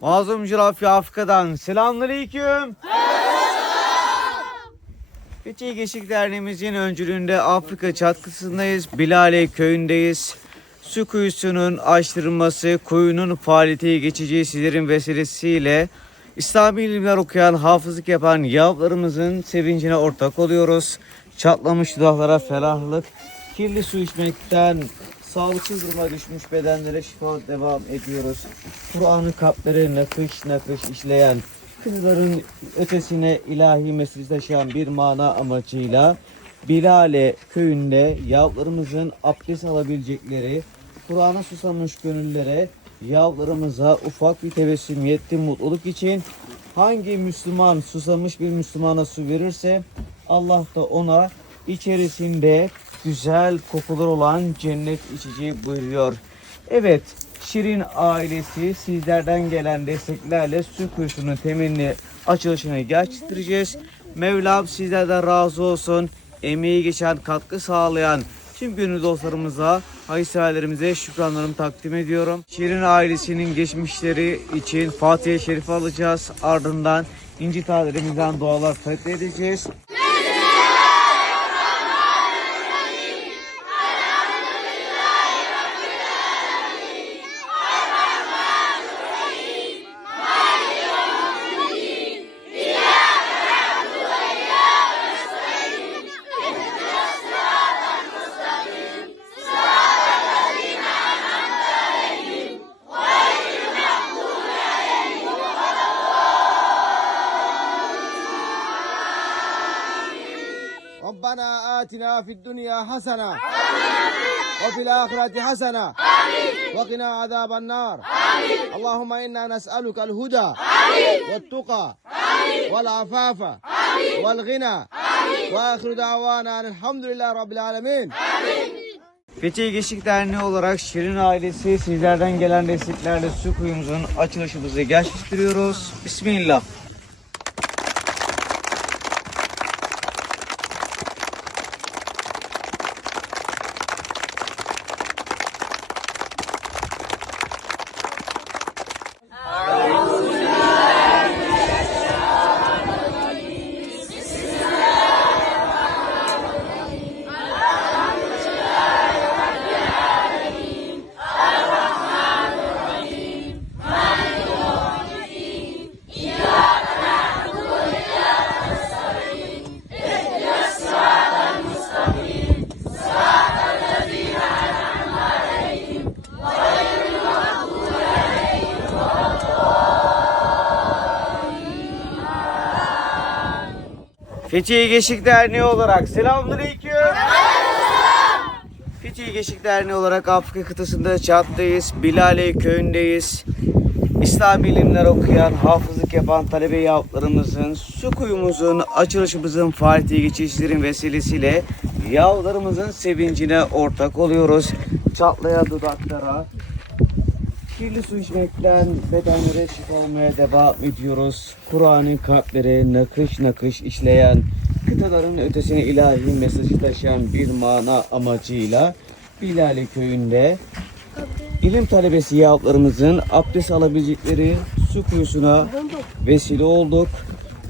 Mazlum Coğrafya Afrika'dan selamünaleyküm. Fethiye Gençlik Derneğimizin öncülüğünde Afrika çatkısındayız. Bilale köyündeyiz. Su kuyusunun açtırılması, kuyunun faaliyete geçeceği sizlerin vesilesiyle İslami ilimler okuyan, hafızlık yapan yavrularımızın sevincine ortak oluyoruz. Çatlamış dudaklara ferahlık, kirli su içmekten sağlıksız duruma düşmüş bedenlere şifa devam ediyoruz. Kur'an'ın kalplere nakış nakış işleyen, kızların ötesine ilahi mesaj bir mana amacıyla Bilale köyünde yavrularımızın abdest alabilecekleri, Kur'an'a susamış gönüllere yavrularımıza ufak bir tebessüm yetti mutluluk için hangi Müslüman susamış bir Müslümana su verirse Allah da ona içerisinde güzel kokular olan cennet içeceği buyuruyor. Evet Şirin ailesi sizlerden gelen desteklerle su kuyusunun temelini açılışını gerçekleştireceğiz. Mevlam sizlerden razı olsun. Emeği geçen, katkı sağlayan tüm gönül dostlarımıza, hayırseverlerimize şükranlarımı takdim ediyorum. Şirin ailesinin geçmişleri için Fatiha-i Şerif alacağız. Ardından İnci tadelerimizden dualar takdim edeceğiz. آتنا في الدنيا حسنة وفي الآخرة حسنة وقنا عذاب النار اللهم إنا نسألك الهدى والتقى والعفاف والغنى وآخر دعوانا أن الحمد لله رب العالمين Fethiye Gençlik Derneği olarak Şirin ailesi sizlerden gelen desteklerle su kuyumuzun açılışımızı gerçekleştiriyoruz. Bismillah. Fethiye Gençlik Derneği olarak selamünaleyküm. Fethiye Gençlik Derneği olarak Afrika kıtasında Çat'tayız. Bilale köyündeyiz. İslam bilimler okuyan, hafızlık yapan talebe yavrularımızın, su kuyumuzun, açılışımızın faaliyete geçişlerin vesilesiyle yavrularımızın sevincine ortak oluyoruz. Çatlayan dudaklara, Kirli su içmekten bedenlere şifa olmaya devam ediyoruz. Kur'an'ın kalplere nakış nakış işleyen, kıtaların ötesine ilahi mesajı taşıyan bir mana amacıyla Bilali köyünde ilim talebesi yavrularımızın abdest alabilecekleri su kuyusuna vesile olduk.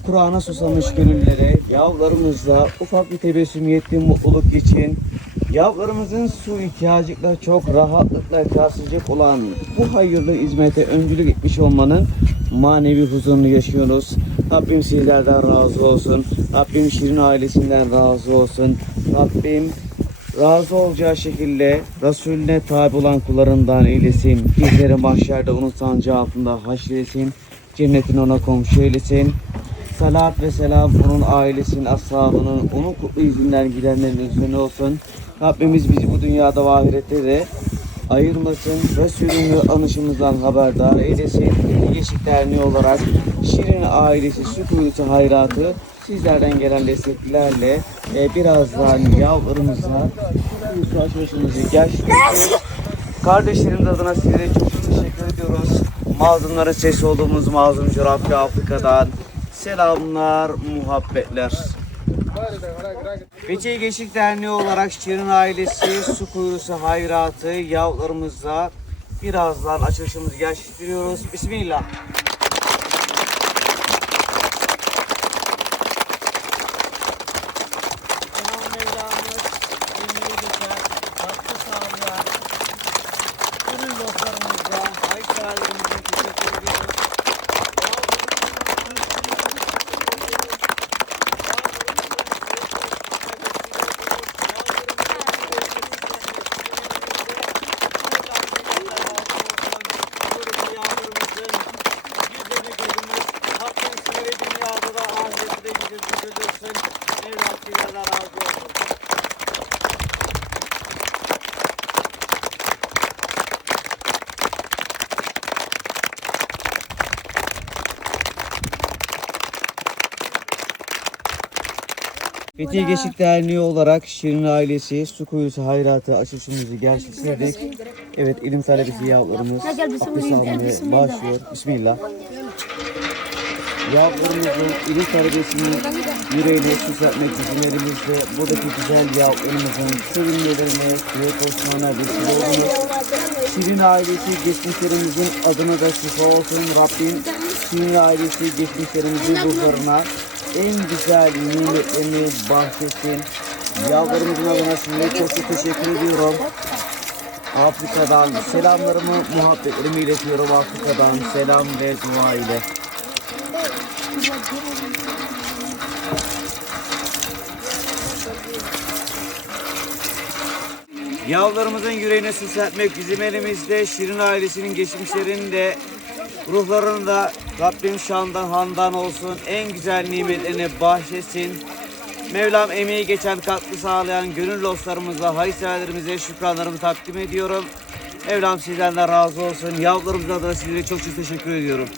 Kur'an'a susamış gönüllere yavrularımızla ufak bir tebessüm yetti mutluluk için Yavrularımızın su ihtiyacıyla çok rahatlıkla karşılayacak olan bu hayırlı hizmete öncülük etmiş olmanın manevi huzurunu yaşıyoruz. Rabbim sizlerden razı olsun. Rabbim Şirin ailesinden razı olsun. Rabbim razı olacağı şekilde Resulüne tabi olan kullarından eylesin. Bizleri mahşerde onun sancağı altında haşresin. Cennetini ona komşu eylesin. Salat ve selam onun ailesinin, ashabının, onun kutlu izinden gidenlerin üzerine olsun. Rabbimiz bizi bu dünyada ve ahirette de ayırmasın. Resulün ve anışımızdan haberdar eylesin. Yeşil Derneği olarak Şirin ailesi kuyusu hayratı sizlerden gelen desteklerle e, birazdan yavrularımıza kuyusu açılışımızı gerçekleştiriyoruz. Kardeşlerimiz adına sizlere çok teşekkür ediyoruz. Mazlumların sesi olduğumuz Mazlum Coğrafya Afrika'dan selamlar, muhabbetler. Fethiye Gençlik Derneği olarak Şirin ailesi su kuyusu hayratı yavrularımıza birazdan açılışımızı gerçekleştiriyoruz. Bismillah. İmam Mevlamız emeği geçer, katkı sağlayan gönül dostlarımıza, hayırseverlerimize teşekkür ediyoruz. Yüzleri gözümüz, hakkın siniri dünyada da ahirette de yüzümüz gözüksün. Mevlam sizlerden razı olsun. Fethiye Geçik Derneği olarak Şirin ailesi su kuyusu hayratı açılışımızı gerçekleştirdik. Evet ilim talebesi yavrularımız abdest almaya başlıyor. Bismillah. Yavrularımızın ilim talebesinin yüreğini süsletmek bizim elimizde. Buradaki güzel yavrularımızın sevinmelerine, suya koşmalarına vesile oldunuz. Şirin ailesi geçmişlerimizin adına da şifa olsun. Rabbim Şirin ailesi geçmişlerimizin ruhlarına en güzel nimetlerini bahşetsin. Yavrularımızın adına size çok çok teşekkür ediyorum. Afrika'dan selamlarımı, muhabbetlerimi iletiyorum Afrika'dan selam ve dua ile. Yavrularımızın yüreğini süsletmek bizim elimizde. Şirin ailesinin geçmişlerinin de ruhlarını da Rabbim şandan handan olsun. En güzel nimetlerini bahşetsin. Mevlam emeği geçen katkı sağlayan gönül dostlarımıza, hayırseverlerimize şükranlarımı takdim ediyorum. Mevlam sizden de razı olsun. Yavrularımızın adına sizlere çok çok teşekkür ediyorum.